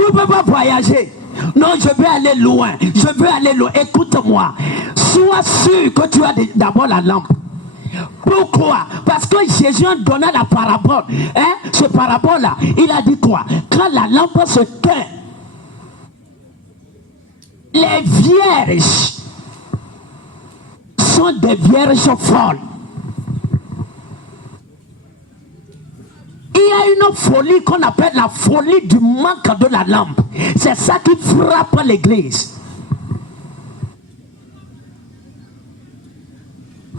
Tu ne peux pas voyager. Non, je veux aller loin. Je veux aller loin. Écoute-moi. Sois sûr que tu as d'abord la lampe. Pourquoi? Parce que Jésus a donné la parabole. Ce parabole-là, il a dit quoi? Quand la lampe se teint, les vierges sont des vierges folles. Il y a une folie qu'on appelle la folie du manque de la lampe. C'est ça qui frappe l'église.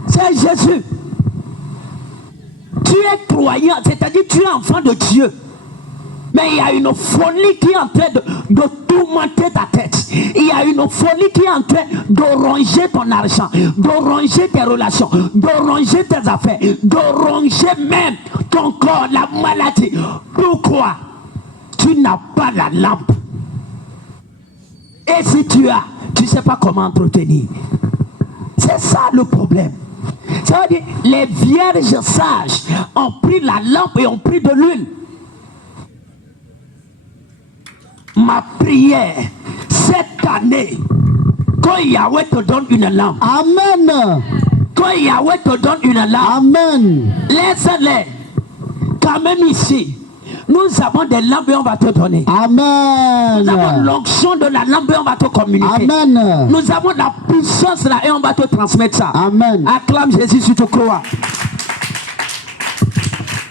C'est Jésus. Tu es croyant, c'est-à-dire tu es enfant de Dieu. Mais il y a une folie qui est en train de tourmenter ta tête. Il y a une folie qui est en train de ronger ton argent, de ronger tes relations, de ronger tes affaires, de ronger même ton corps, la maladie. Pourquoi? Tu n'as pas la lampe. Et si tu as, tu ne sais pas comment entretenir. C'est ça le problème. Ça veut dire, les vierges sages ont pris la lampe et ont pris de l'huile. Ma prière cette année, quand Yahweh te donne une lampe, Amen. Quand Yahweh te donne une lampe, Amen. laisse-les. Quand même ici, nous avons des lampes et on va te donner. Amen. Nous avons l'onction de la lampe et on va te communiquer. Amen. Nous avons la puissance là et on va te transmettre ça. Amen. Acclame Jésus si tu crois.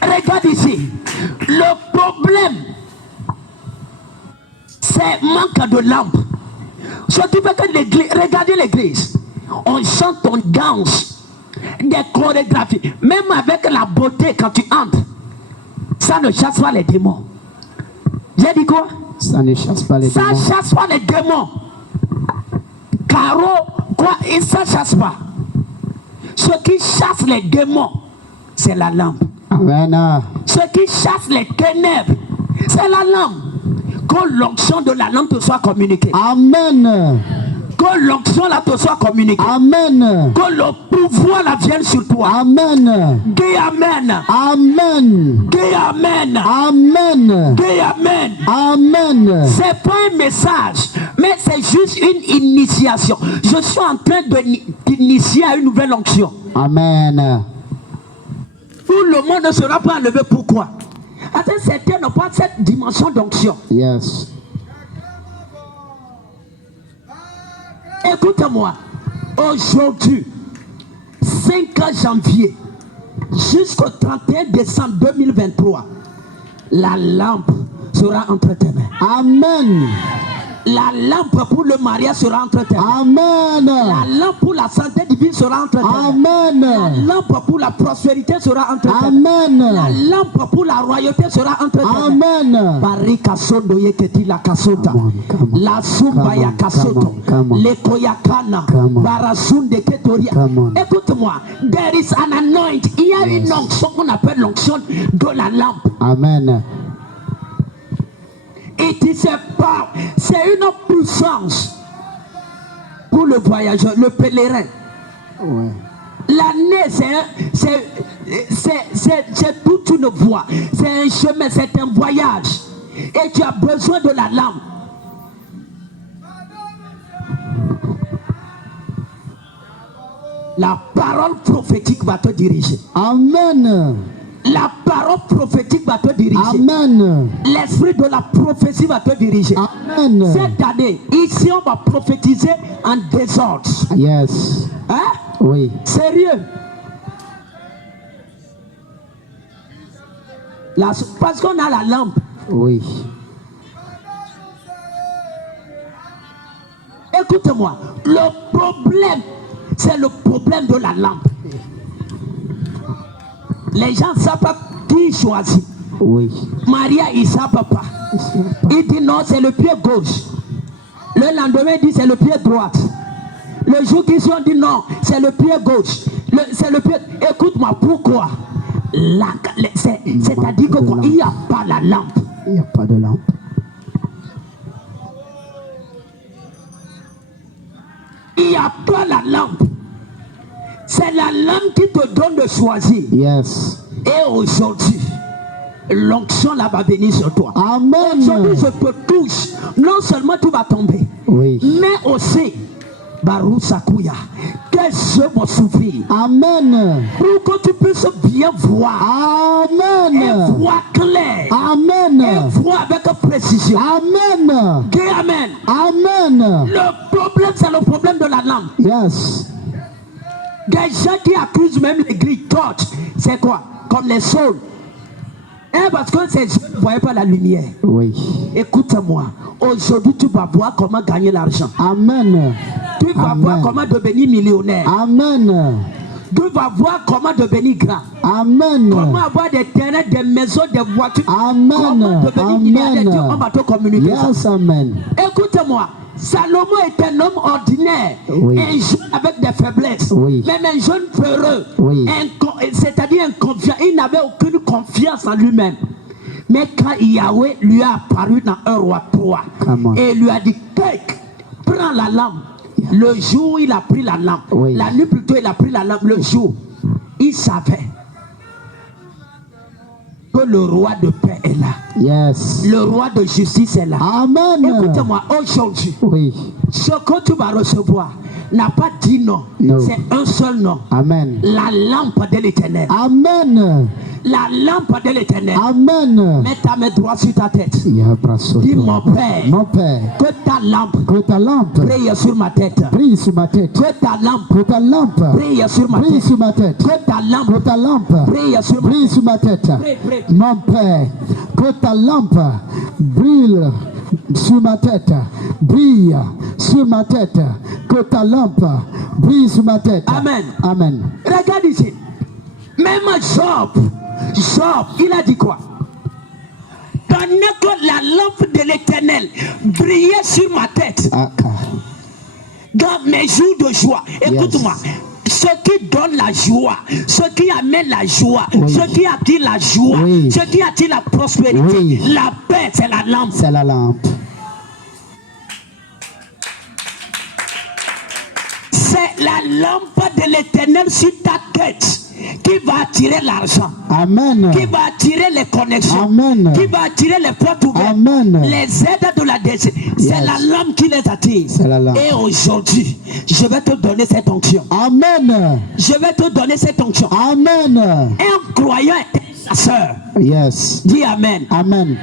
Regarde ici. Le problème, c'est manque de lampe. Ce qui fait que l'église, regardez l'église, on chante, on danse, des chorégraphies, même avec la beauté quand tu entres, ça ne chasse pas les démons. J'ai dit quoi? Ça ne chasse pas les démons. Ça chasse pas les démons. Caro, quoi, et ça chasse pas. Ce qui chasse les démons, c'est la lampe. Amen. Ce qui chasse les ténèbres, c'est la lampe. Que l'onction de la lampe te soit communiquée. Amen. Que l'onction là te soit communiquée. Amen. Que le pouvoir là vienne sur toi. Amen. Dis Amen. Amen. Dis Amen. Amen. Dis Amen. Amen. C'est pas un message, mais c'est juste une initiation. Je suis en train d'initier à une nouvelle onction. Amen. Tout le monde ne sera pas enlevé. Pourquoi? Parce que certains n'ont pas cette dimension d'onction. Yes. Écoute-moi. Aujourd'hui, 5 janvier jusqu'au 31 décembre 2023, la lampe sera entre tes mains. Amen. La lampe pour le mariage sera entre tes mains. Amen. La lampe pour la santé divine sera entre tes mains. Amen. La lampe pour la prospérité sera entre tes mains. Amen. La lampe pour la royauté sera entre tes mains. Amen. Barika sondo yeketi la kasota. La sumba ya kasoto. Le koyakana. Barasunde ketoria. Écoute-moi. There is an anointing. Il y a une onction qu'on appelle l'onction de la lampe. Amen. It is a power. C'est une puissance pour le voyageur, le pèlerin. Ouais. L'année, c'est toute une voie. C'est un chemin, c'est un voyage. Et tu as besoin de la lampe. La parole prophétique va te diriger. Amen. La parole prophétique va te diriger. Amen. L'esprit de la prophétie va te diriger. Amen. Cette année, ici on va prophétiser en désordre. Yes. Hein? Oui. Sérieux. Parce qu'on a la lampe. Oui. Écoute-moi. Le problème, c'est le problème de la lampe. Les gens ne savent pas qui choisit. Oui. Maria, il ne savent pas. Il dit non, c'est le pied gauche. Le lendemain, il dit c'est le pied droit. Le jour qu'ils ont dit non, c'est le pied gauche. C'est le pied. Écoute-moi, pourquoi? C'est-à-dire que quoi? Il n'y a pas la lampe. Il n'y a pas de lampe. Il n'y a pas la lampe. C'est la lampe qui te donne de choisir. Yes. Et aujourd'hui, l'onction là va venir sur toi. Amen. Aujourd'hui, je te touche. Non seulement tu vas tomber, Oui. mais aussi, Barou Sakouya, tes yeux vont s'ouvrir. Amen. Pour que tu puisses bien voir. Amen. Et voir clair. Amen. Et voir avec précision. Amen. Dis Amen. Amen. Le problème, c'est le problème de la lampe. Yes. Des gens qui accusent même l'église torche, c'est quoi? Comme les saules. Parce que ces yeux ne voyaient pas la lumière. Oui. Écoute-moi. Aujourd'hui, tu vas voir comment gagner l'argent. Amen. Tu vas voir comment devenir millionnaire. Amen. Tu vas voir comment devenir grand. Amen. Comment avoir des terrains, des maisons, des voitures. Amen. Comment devenir milliardaire. Dieu, on va te communiquer. Yes, amen. Écoute-moi. Salomon est un homme ordinaire, Oui. un jeune avec des faiblesses, Oui. même un jeune peureux, Oui. c'est-à-dire inconfiant. Il n'avait aucune confiance en lui-même. Mais quand Yahweh lui a apparu dans un roi 3 et lui a dit, prends la lampe. Le jour où il a pris la lampe, Oui. la nuit plutôt il a pris la lampe, le jour, il savait que le roi de paix est là. Yes. Le roi de justice est là. Amen. Écoute-moi, aujourd'hui, Oui. ce que tu vas recevoir n'a pas dit non. No. C'est un seul nom. Amen. La lampe de l'éternel. Amen. La lampe de l'éternel. Amen. Mets ta main droite sur ta tête. Yabrasoto. Dis mon Père, Mon Père, que ta lampe que ta lampe brille sur ma tête. brille sur ma tête. Que ta lampe Que ta lampe brille sur ma brille tête. sur ma tête. Que ta Que lampe ta lampe brille sur ma brille sur ma tête. Prie. Mon Père, que ta lampe brille sur ma tête. Brille sur ma tête. Que ta lampe brille sur ma tête. Amen. Amen. Regarde ici. Même Job, il a dit quoi? Pendant que la lampe de l'éternel brillait sur ma tête, dans mes jours de joie, écoute-moi, ce qui donne la joie, ce qui amène la joie, Oui. ce qui attire la joie, Oui. ce qui attire la prospérité, Oui. la paix, c'est la lampe. C'est la lampe. C'est la lampe de l'éternel sur ta tête qui va attirer l'argent, Amen. qui va attirer les connexions, Amen. qui va attirer les portes ouvertes, Amen. les aides de la destinée. C'est Yes. la lampe qui les attire. C'est la lampe. Et aujourd'hui, je vais te donner cette onction. Amen. Je vais te donner cette onction. Amen. Un croyant est un chasseur. Yes. Dis Amen. Amen.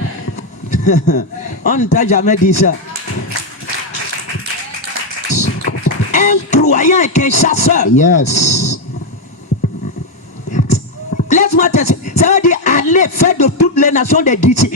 On ne t'a jamais dit ça. Un croyant est un chasseur. Yes. Laisse-moi te dire, ça veut dire aller faire de toutes les nations des d'ici.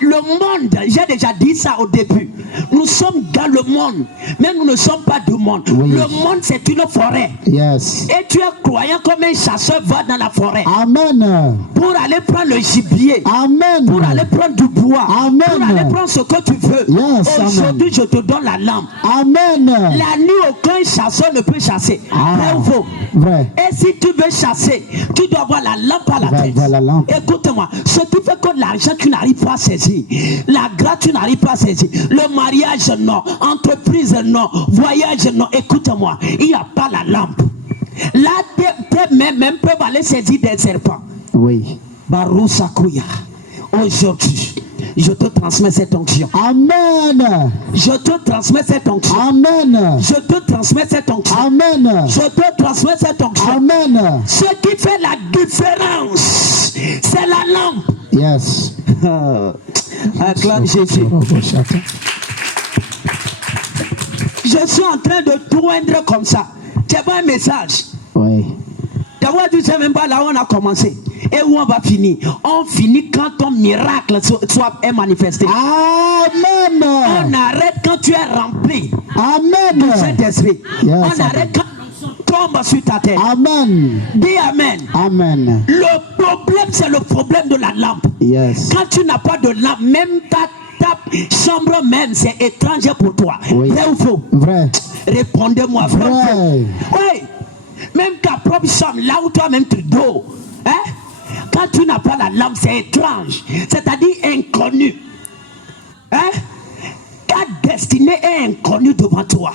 Le monde, j'ai déjà dit ça au début. Nous sommes dans le monde, mais nous ne sommes pas du monde. Oui. Le monde, c'est une forêt. Yes. Et tu es croyant comme un chasseur va dans la forêt Amen. pour aller prendre le gibier, Amen. pour aller prendre du bois, Amen. pour aller prendre ce que tu veux. Yes, Aujourd'hui, je te donne la lampe. Amen. La nuit, aucun chasseur ne peut chasser. Vrai ou faux? Vrai. Et si tu veux chasser, tu dois avoir la lampe à la tête. Voilà la lampe. Écoute-moi, ce qui fait que l'argent, tu n'arrives pas à saisir. La grâce, tu n'arrives pas à saisir. Le mariage, non. Entreprise, non. Voyage, non. Écoute-moi, il n'y a pas la lampe. Là, tes mains même peuvent aller saisir des serpents. Oui. Barou Sakouya, aujourd'hui, je te transmets cette onction. Amen. Je te transmets cette onction. Amen. Je te transmets cette onction. Amen. Je te transmets cette onction. Amen. Ce qui fait la différence, c'est la lampe. Yes. Acclame Jésus. Je suis en train de toindre comme ça. Tu vois un message. Oui. D'abord, tu ne sais même pas là où on a commencé et où on va finir. On finit quand ton miracle est manifesté. Amen. On arrête quand tu es rempli Amen. de Saint-Esprit. Yes, On arrête quand tombe sur ta tête. Amen. Dis Amen. Amen. Le problème, c'est le problème de la lampe. Yes. Quand tu n'as pas de lampe, même ta chambre même, c'est étranger pour toi. Oui. Vrai ou faux? Vrai. Répondez-moi. Vrai ou faux? Vrai. Oui. Même ta propre chambre, là où toi-même tu dors. Hein? Quand tu n'as pas la lampe, c'est étrange. C'est-à-dire inconnu. Hein? ta destinée est inconnue devant toi.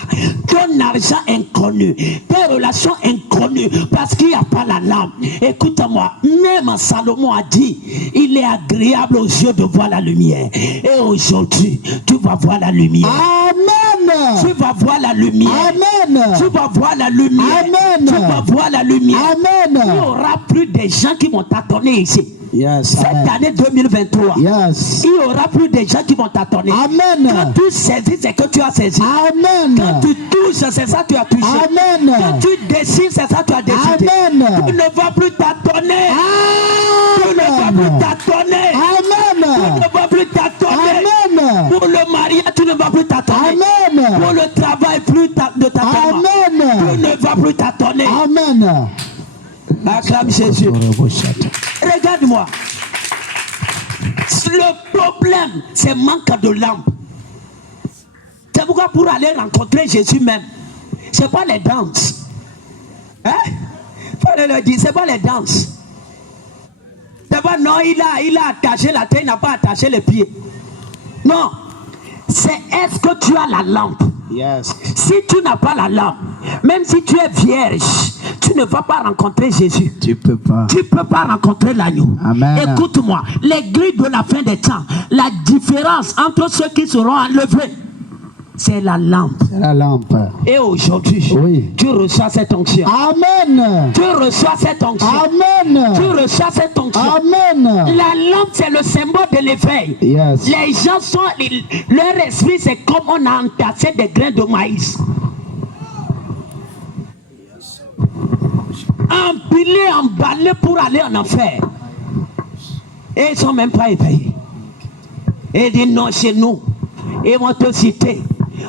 Ton argent inconnu. Tes relations inconnues. Parce qu'il n'y a pas la lampe. Écoute-moi. Même Salomon a dit, il est agréable aux yeux de voir la lumière. Et aujourd'hui, tu vas voir la lumière. Amen. Tu vas voir la lumière. Amen. Tu vas voir la lumière. Amen. Tu vas voir la lumière. Amen. Il n'y aura plus de gens qui vont t'attendre ici. Yes. Cette année 2023, yes. il n'y aura plus de gens qui vont t'attendre. Amen. Quand tu saisis, c'est que tu as saisi. Amen. Quand tu touches, c'est ça que tu as touché. Amen. Quand tu décides, c'est ça que tu as décidé. Amen. Tu ne vas plus t'attendre. Tu ne vas plus t'attendre. Amen. Tu ne vas plus t'attendre. Amen. Pour le mariage, tu ne vas plus t'attendre. Amen. Pour le travail, plus de t'attendre. Amen. Tu ne vas plus t'attendre. Amen. Acclame Jésus. Regarde-moi. Le problème, c'est manque de lampe. C'est pourquoi pour aller rencontrer Jésus même, c'est pas les danses. Hein? Faut le dire, c'est pas les danses. C'est pas non, il a attaché la tête, il n'a pas attaché les pieds. Non. C'est est-ce que tu as la lampe? Yes. Si tu n'as pas la lampe, même si tu es vierge, tu ne vas pas rencontrer Jésus. Tu peux pas. Tu peux pas rencontrer l'agneau. Amen. Écoute-moi, l'église de la fin des temps, la différence entre ceux qui seront enlevés, c'est la lampe. C'est la lampe. Et aujourd'hui, oui, tu reçois cette onction. Amen. Tu reçois cette onction. Amen. Tu reçois cette onction. Amen. La lampe, c'est le symbole de l'éveil. Yes. Les gens sont, leur esprit, c'est comme on a entassé des grains de maïs. Empilés, emballés pour aller en enfer. Et ils ne sont même pas éveillés. Et ils disent non, chez nous. Ils vont te citer.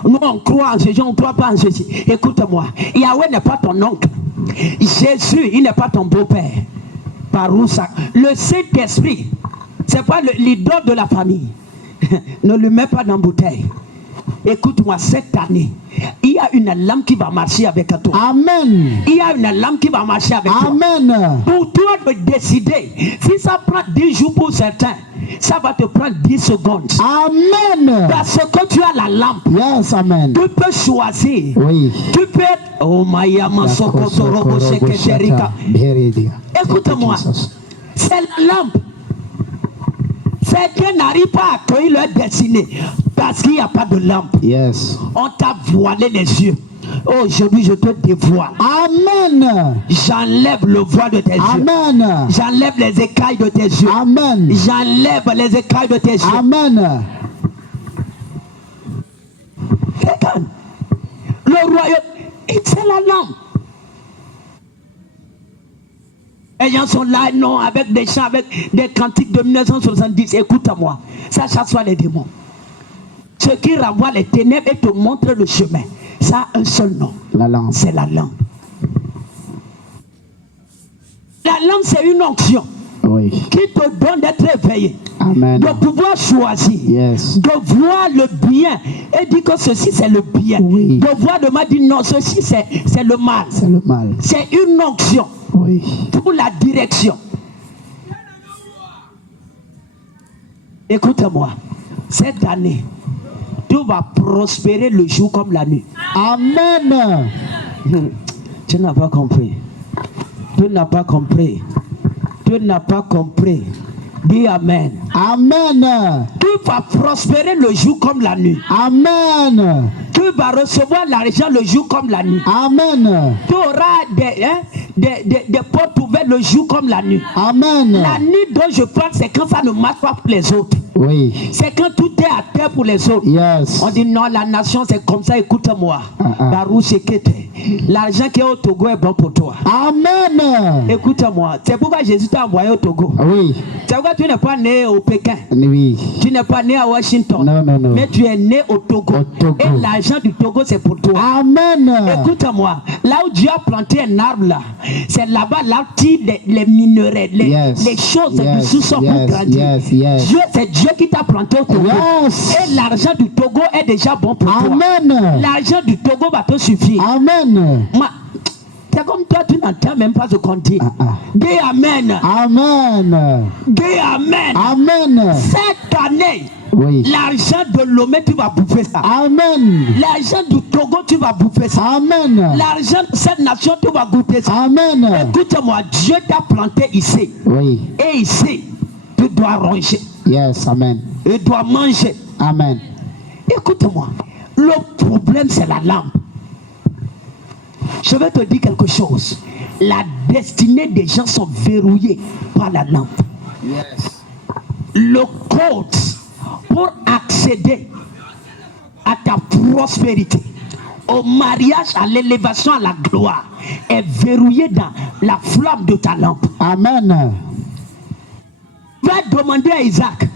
Nous, on croit en Jésus, on ne croit pas en Jésus. Écoute-moi, Yahweh n'est pas ton oncle. Jésus, il n'est pas ton beau-père. Par où ça? Le Saint-Esprit, ce n'est pas l'idole de la famille. Ne le mets pas dans la bouteille. Écoute-moi, cette année, il y a une lampe qui va marcher avec toi. Amen. Il y a une lampe qui va marcher avec toi. Amen. Pour toi de décider, si ça prend 10 jours pour certains, ça va te prendre 10 secondes. Amen. Parce que tu as la lampe. Yes, amen. Tu peux choisir. Oui. Tu peux être... Oh, Maya Masokotorobo Sheketerika. Écoute-moi. C'est la lampe. Certains n'arrivent pas à accueillir leur destinée parce qu'il n'y a pas de lampe. Yes. On t'a voilé les yeux. Aujourd'hui, je te dévoile. Amen. J'enlève le voile de tes yeux. Amen. J'enlève les écailles de tes yeux. Amen. J'enlève les écailles de tes yeux. Amen. Regarde. Le royaume, c'est la lampe. Les gens sont là, non, avec des chants, avec des cantiques de 1970. Écoute-moi, ça chasse les démons. Ce qui renvoie les ténèbres et te montre le chemin. Ça a un seul nom. La lampe. C'est la lampe. La lampe, c'est une onction. Oui. Qui te donne d'être éveillé. Amen. De pouvoir choisir. Yes. De voir le bien. Et dire que ceci, c'est le bien. Oui. De voir le mal, dire non, ceci, c'est le mal. C'est le mal. C'est une onction. Oui. Pour la direction. Écoute-moi. Cette année, tu vas prospérer le jour comme la nuit. Amen. Tu n'as pas compris. Tu n'as pas compris. Tu n'as pas compris. Dis Amen. Amen. Tu vas prospérer le jour comme la nuit. Amen. Tu vas recevoir l'argent le jour comme la nuit. Amen. Tu auras des portes ouvertes le jour comme la nuit. Amen. La nuit dont je parle, c'est quand ça ne marche pas pour les autres. Oui. C'est quand tout est à terre pour les autres. Yes. On dit non, la nation c'est comme ça, écoute-moi. L'argent qui est au Togo est bon pour toi. Amen. Écoute-moi. C'est pourquoi Jésus t'a envoyé au Togo. Oui. C'est pourquoi tu n'es pas né au Pékin. Oui. Tu n'es pas né à Washington. Non, non, non. Mais tu es né au Togo. Et l'argent du Togo c'est pour toi. Amen. Écoute-moi. Là où Dieu a planté un arbre là, c'est là-bas là les minerais, les choses du sous-sol pour grandir. C'est Dieu qui t'a planté au Togo. Yes. Et l'argent du Togo est déjà bon pour toi. Amen. L'argent du Togo va te suffire. Amen. C'est comme toi, tu n'entends même pas ce qu'on dit. Dis Amen. Amen. Dis Amen. Amen. Cette année, Oui. L'argent de Lomé, tu vas bouffer ça. Amen. L'argent du Togo, tu vas bouffer ça. Amen. L'argent de cette nation, tu vas goûter ça. Amen. Écoute-moi, Dieu t'a planté ici. Oui. Et ici, tu dois ronger. Yes, amen. Tu dois manger. Amen. Écoute-moi, le problème c'est la lampe. Je vais te dire quelque chose. La destinée des gens sont verrouillées par la lampe. Yes. Le code pour accéder à ta prospérité, au mariage, à l'élévation, à la gloire, est verrouillé dans la flamme de ta lampe. Amen. Va demander à Isaac.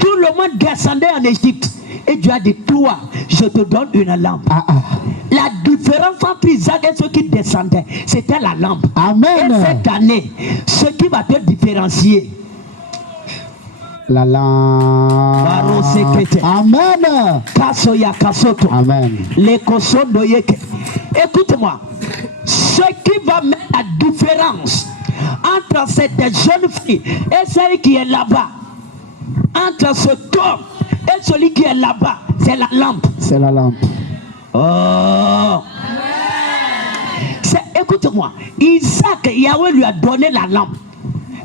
Tout le monde descendait en Égypte. Et Dieu a dit, toi, je te donne une lampe. La différence entre Isaac et ceux qui descendaient, c'était la lampe. Amen. Et cette année, ce qui va te différencier, la lampe. Amen. Amen. Écoute-moi, ce qui va mettre la différence entre cette jeune fille et celle qui est là-bas, entre ce homme et celui qui est là-bas, c'est la lampe. C'est la lampe. Oh. Écoute-moi, Isaac, Yahweh lui a donné la lampe.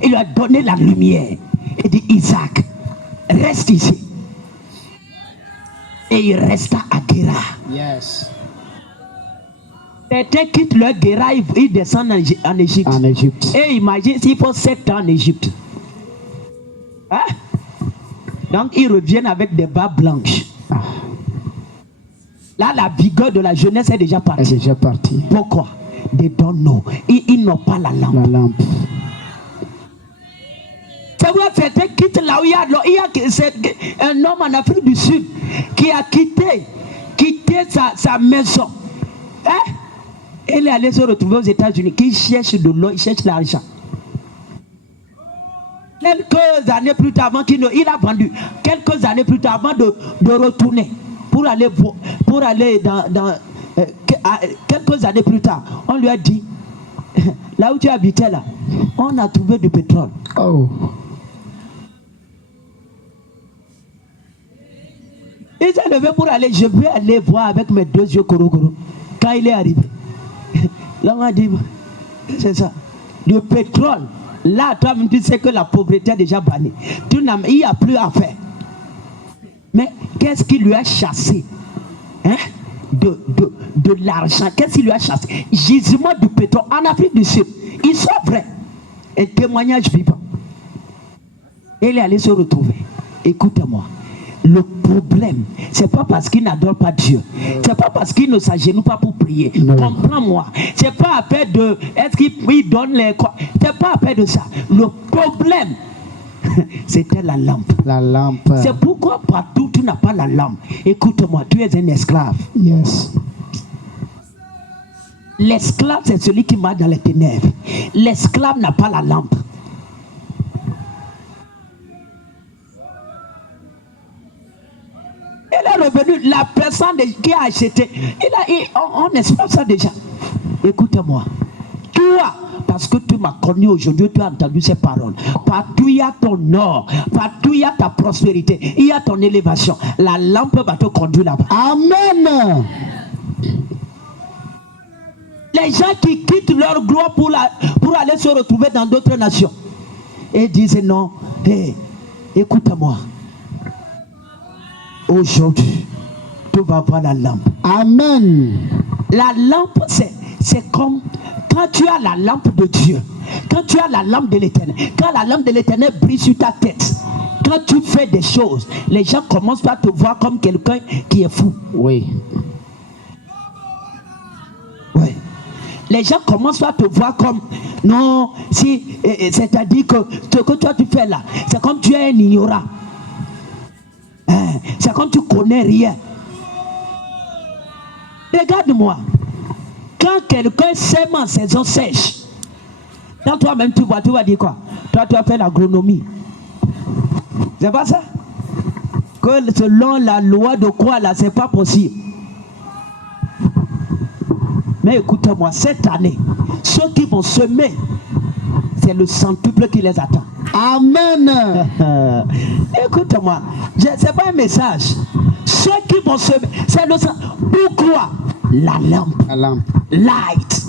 Il lui a donné la lumière. Il dit, Isaac, reste ici. Et il resta à Guérar. Yes. Certains quittent leur Guérar, ils descendent en Égypte. En Égypte. Et imagine s'il faut 7 ans en Égypte. Hein? Donc ils reviennent avec des bas blanches. Là, la vigueur de la jeunesse est déjà partie. Elle est déjà partie. Pourquoi? They don't know. Ils n'ont pas la lampe. La lampe. C'est vrai, certains quittent là où il y a un homme en Afrique du Sud qui a quitté sa maison. Hein? Il est allé se retrouver aux États-Unis, qui cherche de l'eau, il cherche l'argent. Quelques années plus tard, il a vendu. Quelques années plus tard, avant de retourner pour aller dans quelques années plus tard, on lui a dit, là où tu habitais là, on a trouvé du pétrole. Oh. Il s'est levé pour aller, je vais aller voir avec mes 2 yeux korokoro. Quand il est arrivé, là on a dit, c'est ça, le pétrole. Là, toi-même, tu sais que la pauvreté est déjà bannie. Il n'y a plus à faire. Mais qu'est-ce qui lui a chassé? Hein? De l'argent. Qu'est-ce qui lui a chassé? Gisement du pétrole en Afrique du Sud. Ils sont vrais. Un témoignage vivant. Il est allé se retrouver. Écoutez-moi. Le problème, c'est pas parce qu'il n'adore pas Dieu. C'est pas parce qu'il ne s'agenouille pas pour prier. Comprends-moi. C'est pas à peine de est-ce qu'il donne les quoi. C'est pas à peine de ça. Le problème, c'était la lampe. La lampe. C'est pourquoi partout tu n'as pas la lampe. Écoute-moi, tu es un esclave. Yes. L'esclave, c'est celui qui marche dans les ténèbres. L'esclave n'a pas la lampe. Il est revenu, la personne qui a acheté, on espère ça déjà. Écoute-moi, toi, parce que tu m'as connu aujourd'hui, tu as entendu ces paroles. Partout il y a ton or, partout il y a ta prospérité, il y a ton élévation. La lampe va te conduire là-bas. Amen. Les gens qui quittent leur gloire pour aller se retrouver dans d'autres nations et disent non, hey, écoute-moi. Aujourd'hui, tu vas voir la lampe. Amen. La lampe, c'est comme quand tu as la lampe de Dieu, quand tu as la lampe de l'Éternel, quand la lampe de l'Éternel brille sur ta tête, quand tu fais des choses, les gens commencent à te voir comme quelqu'un qui est fou. Oui. Oui. Les gens commencent à te voir comme non, c'est-à-dire que ce que toi tu fais là, c'est comme tu es un ignorant. C'est comme tu connais rien. Regarde-moi. Quand quelqu'un sème en saison sèche, quand toi-même tu vas dire quoi? Toi, tu as fait l'agronomie. C'est pas ça? Que selon la loi de quoi là, c'est pas possible. Mais écoute-moi, cette année, ceux qui vont semer, c'est le centuple qui les attend. Amen. Écoute-moi, c'est pas un message. Ceux qui vont se... C'est le sang. Pourquoi? La lampe. La lampe. Light.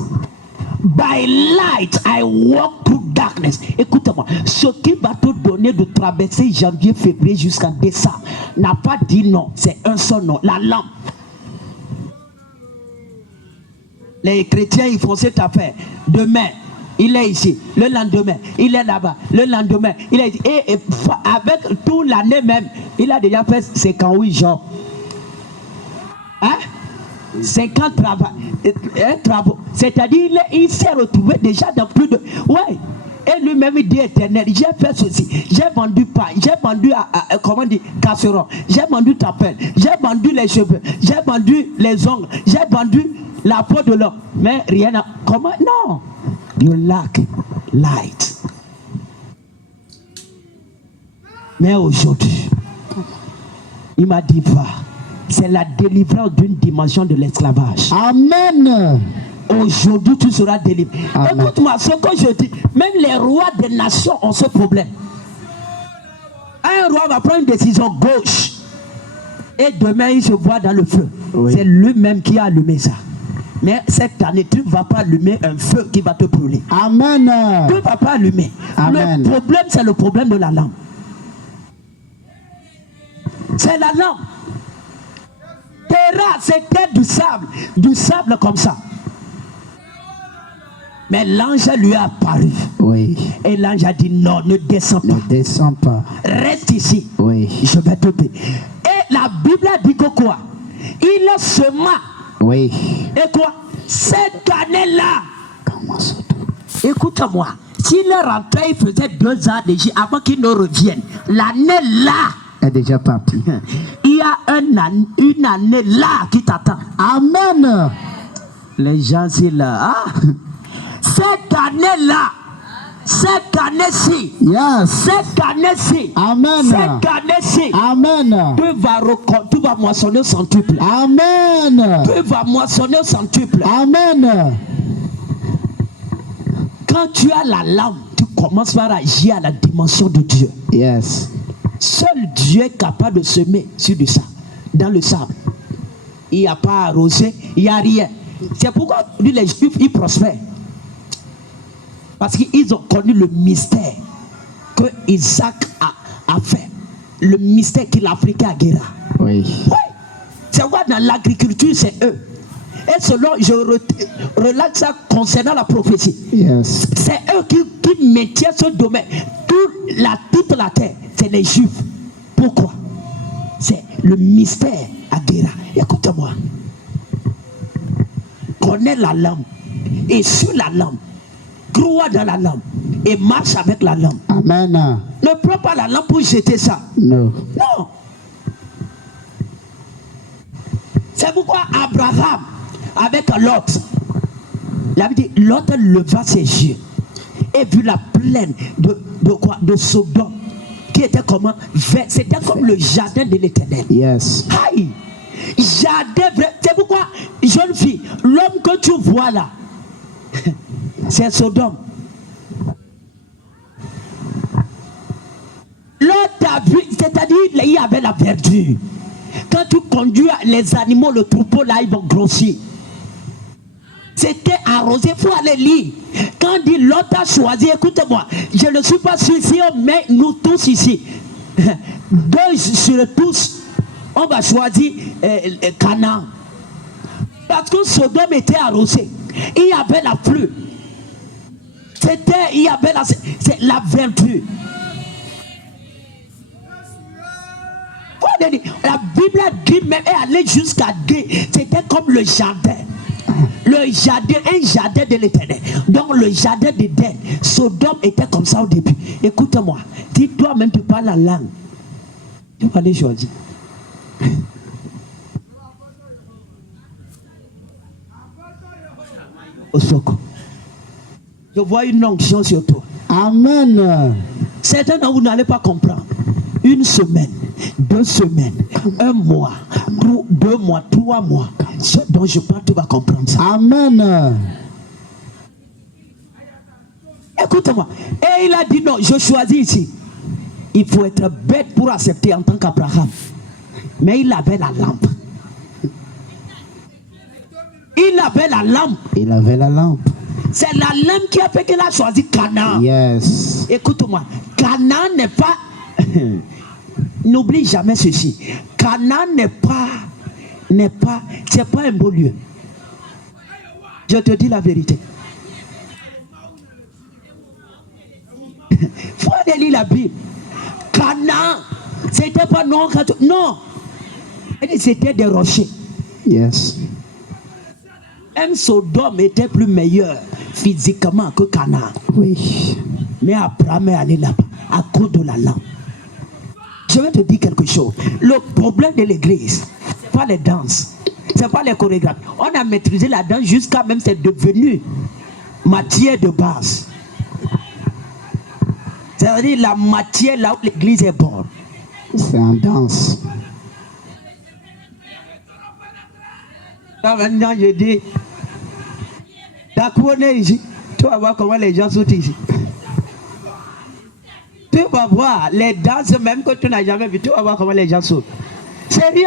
By light, I walk through darkness. Écoute-moi, ce qui va te donner de traverser janvier, février jusqu'en décembre n'a pas dit non. C'est un seul nom. La lampe. Les chrétiens, ils font cette affaire. Demain, il est ici. Le lendemain, il est là-bas. Le lendemain, il est ici. Et avec toute l'année même, il a déjà fait 58 jours. Hein? 50 travaux. C'est-à-dire, il s'est retrouvé déjà dans plus de... Ouais. Et lui-même, il dit éternel, j'ai fait ceci. J'ai vendu pain. J'ai vendu, comment dire, casserole. J'ai vendu ta peine. J'ai vendu les cheveux. J'ai vendu les ongles. J'ai vendu la peau de l'homme. Mais rien n'a... Comment? Non. You lack light. Mais aujourd'hui, il m'a dit, va. C'est la délivrance d'une dimension de l'esclavage. Amen. Aujourd'hui, tu seras délivré. Écoute-moi, ce que je dis, même les rois des nations ont ce problème. Un roi va prendre une décision gauche et demain il se voit dans le feu. Oui. C'est lui-même qui a allumé ça. Mais cette année, tu ne vas pas allumer un feu qui va te brûler. Amen. Tu ne vas pas allumer. Amen. Le problème, c'est le problème de la lampe. C'est la lampe. Terra, c'était du sable comme ça. Mais l'ange lui a apparu. Oui. Et l'ange a dit non, ne descends pas. Ne descends pas. Reste ici. Oui. Je vais te payer. Et la Bible a dit que quoi? Il sema. Oui. Et quoi? Cette année-là. Comment ça? Écoute-moi. S'il est rentré, il faisait 2 ans déjà avant qu'il ne revienne. L'année-là est déjà partie. Il y a une année là qui t'attend. Amen. Les gens, c'est là. Ah. Cette année-là, cette année-ci, yes. Cette année-ci, amen. Cette année-ci, amen. Tu vas moissonner au centuple. Amen. Tu vas moissonner au centuple. Amen. Quand tu as la lampe, tu commences par agir à la dimension de Dieu. Yes. Seul Dieu est capable de semer sur du sable, dans le sable. Il n'y a pas arrosé, il n'y a rien. C'est pourquoi les Juifs, ils prospèrent. Parce qu'ils ont connu le mystère que Isaac a fait. Le mystère qu'il a appliqué à Guéra. Oui. Oui. C'est quoi dans l'agriculture, c'est eux. Et selon, je relate ça concernant la prophétie. Yes. C'est eux qui maintiennent ce domaine. Toute la terre, c'est les Juifs. Pourquoi? C'est le mystère à Guéra. Écoute-moi. Connais la lampe. Et sur la lampe, crois dans la lampe. Et marche avec la lampe. Amen. Ne prends pas la lampe pour jeter ça. Non. Non. C'est pourquoi Abraham, avec Lot, il avait dit, Lot leva ses yeux et vu la plaine de quoi? De Sodome, qui était comment? C'était comme le jardin de l'Éternel. Yes. Aïe. Jardin vrai. C'est pourquoi, jeune fille, l'homme que tu vois là, c'est Sodome. L'autre a vu, c'est-à-dire il y avait la verdure. Quand tu conduis les animaux, le troupeau là, ils vont grossir. C'était arrosé, il faut aller lire. Quand dit l'autre a choisi, écoutez-moi, je ne suis pas sûr si on met nous tous ici. 2 sur tous, on va choisir Canaan. Parce que Sodome était arrosé. Il y avait la pluie. Il y avait la verdure. La Bible a dit même, et allait jusqu'à dire, c'était comme le jardin. Le jardin, un jardin de l'Éternel. Donc le jardin d'Éden, Sodome était comme ça au début. Écoute-moi, si toi-même tu parles la langue, tu vas aller choisir. Je vois une onction sur toi. Amen. Certains d'entre vous n'allez pas comprendre. 1 semaine, 2 semaines, 1 mois, 2 mois, 3 mois. Ce dont je parle, tu vas comprendre ça. Amen. Écoute-moi. Et il a dit non, je choisis ici. Il faut être bête pour accepter en tant qu'Abraham. Mais il avait la lampe. Il avait la lampe. Il avait la lampe. C'est la lampe qui a fait qu'il a choisi Canaan. Yes. Écoute-moi. Canaan n'est pas... N'oublie jamais ceci. Canaan c'est pas un beau lieu. Je te dis la vérité. Faut aller lire la Bible. Canaan, c'était pas non. Non. C'était des rochers. Yes. Même Sodome était plus meilleur physiquement que Canaan. Oui. Mais Abraham est allé là-bas à cause de la lampe. Je vais te dire quelque chose. Le problème de l'église, c'est pas les danses, c'est pas les chorégraphies. On a maîtrisé la danse jusqu'à même c'est devenu matière de base. C'est-à-dire la matière là où l'église est bonne. C'est en danse. Là maintenant je dis, t'as couronné ici, tu vas voir comment les gens sautent ici. Tu vas voir les danses même que tu n'as jamais vu, tu vas voir comment les gens sautent. Sérieux.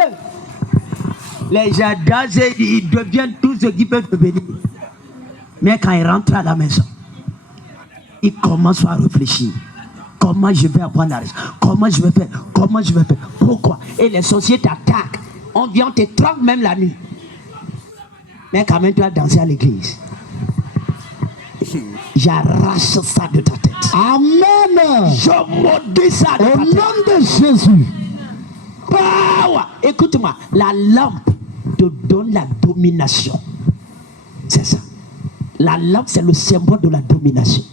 Les gens dansent, ils deviennent tout ce qu'ils peuvent devenir. Mais quand ils rentrent à la maison, ils commencent à réfléchir. Comment je vais avoir l'argent? Comment je vais faire? Comment je vais faire? Pourquoi? Et les sorciers t'attaquent. On vient te tromper même la nuit. Mais quand même tu as dansé à l'église. J'arrache ça de ta tête. Amen. Je maudis ça de ta tête. Au nom de Jésus. Power. Écoute-moi, la lampe te donne la domination. C'est ça. La lampe, c'est le symbole de la domination.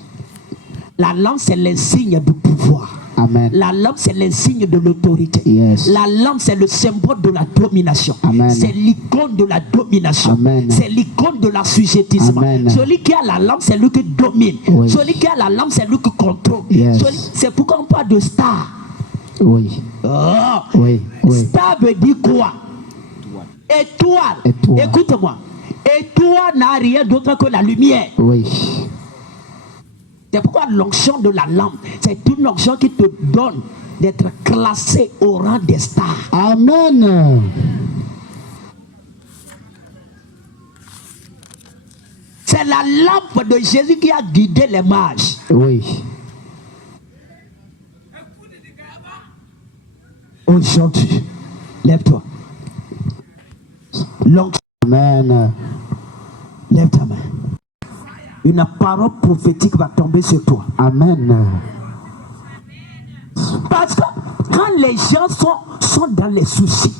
La lampe, c'est l'insigne du pouvoir. Amen. La lampe, c'est l'insigne de l'autorité. Yes. La lampe, c'est le symbole de la domination. Amen. C'est l'icône de la domination. Amen. C'est l'icône de l'assujettissement. Amen. Celui qui a la lampe, c'est lui qui domine. Oui. Celui qui a la lampe, c'est lui qui contrôle. Yes. C'est pourquoi on parle de star. Oui. Oh. Oui. Oui. Star veut dire quoi? Étoile. Étoile. Écoute-moi. Étoile n'a rien d'autre que la lumière. Oui. C'est pourquoi l'onction de la lampe, c'est une onction qui te donne d'être classé au rang des stars. Amen. C'est la lampe de Jésus qui a guidé les mages. Oui. Aujourd'hui, lève-toi. L'onction. Amen. Lève ta main. Une parole prophétique va tomber sur toi. Amen. Parce que quand les gens sont dans les soucis,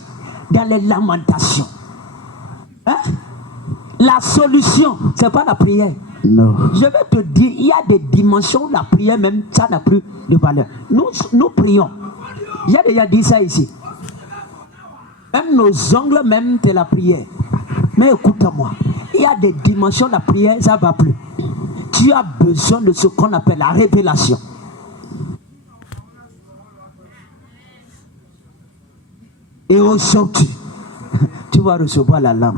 dans les lamentations, hein, la solution, c'est pas la prière. Non. Je vais te dire, il y a des dimensions où la prière même, ça n'a plus de valeur. Nous prions. J'ai déjà dit ça ici. Même nos ongles, même, c'est la prière. Mais écoute-moi, il y a des dimensions de la prière, ça ne va plus. Tu as besoin de ce qu'on appelle la révélation. Et aujourd'hui, tu vas recevoir la lampe.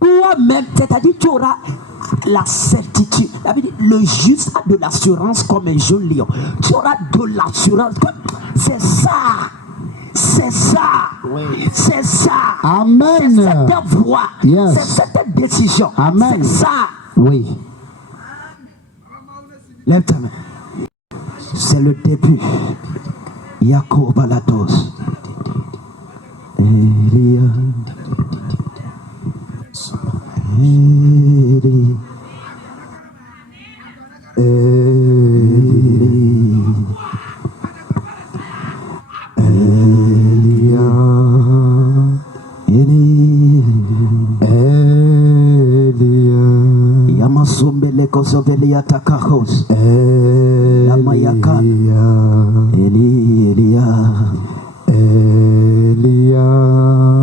Toi-même, c'est-à-dire tu auras la certitude. Le juste a de l'assurance comme un jeune lion. Tu auras de l'assurance. C'est ça. C'est ça. Oui. C'est ça. Amen. C'est cette voix. Yes. C'est cette décision. Amen. C'est ça. Oui. Lève ta main. C'est le début. Yakob Balados. Elia. Yamasombele kosovelia takahos. Lamayaka. Elia.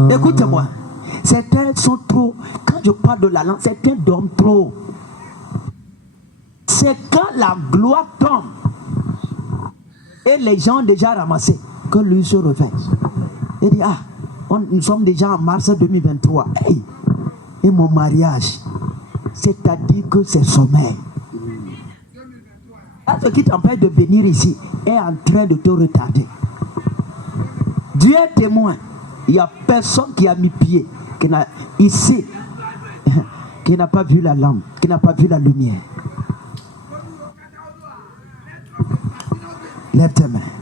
Écoute-moi. Certains sont trop. Quand je parle de la langue, certains dorment trop. C'est quand la gloire tombe et les gens ont déjà ramassé que lui se réveille. Il dit, nous sommes déjà en mars 2023. Hey, et mon mariage, c'est-à-dire que c'est sommeil. Ce qui t'empêche de venir ici est en train de te retarder. Dieu est témoin. Il n'y a personne qui a mis pied ici, qui n'a pas vu la lampe, qui n'a pas vu la lumière. Lève tes mains.